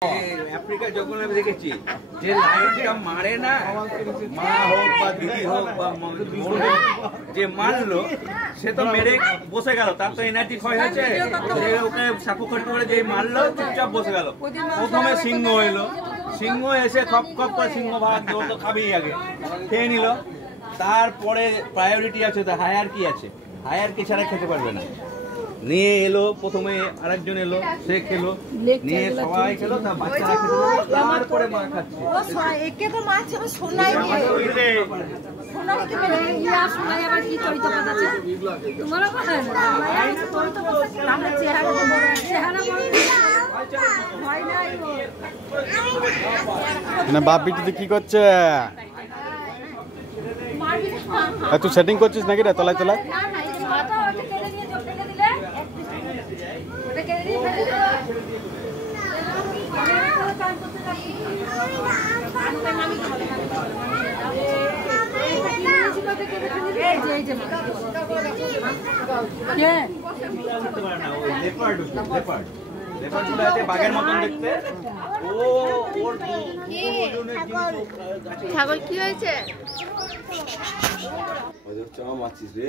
Africa যখন আমি দেখেছি যে লাইনটা মারে না, মা হোক বা দিদি হোক বা যে মারলো সে তো মেরে বসে গেল, তার তো এনার্জি ক্ষয় হয়েছে, ওকে সাপোর্ট করে যে মারলো চুপচাপ বসে গেল। প্রথমে সিংহ এলো, সিংহ এসে খপ খপ করে সিংহ ভাগ তো খাবেই, আগে খেয়ে নিল। তারপরে প্রায়োরিটি আছে, তো হায়ার কি আছে, হায়ার কি ছাড়া খেতে পারবে না। নিয়ে এলো প্রথমে আরেকজন এলো, সে খেলো, নিয়ে সবাই খেলো, তার বাচ্চারা খেলো, তারপরে মা খাচ্ছে। বাপ বিটিতে কি করছে? তুই সেটিং করছিস নাকি রে তলায় তলায়? বাঘের মতন দেখতে। ছাগল কি হয়েছে? মারছিস রে।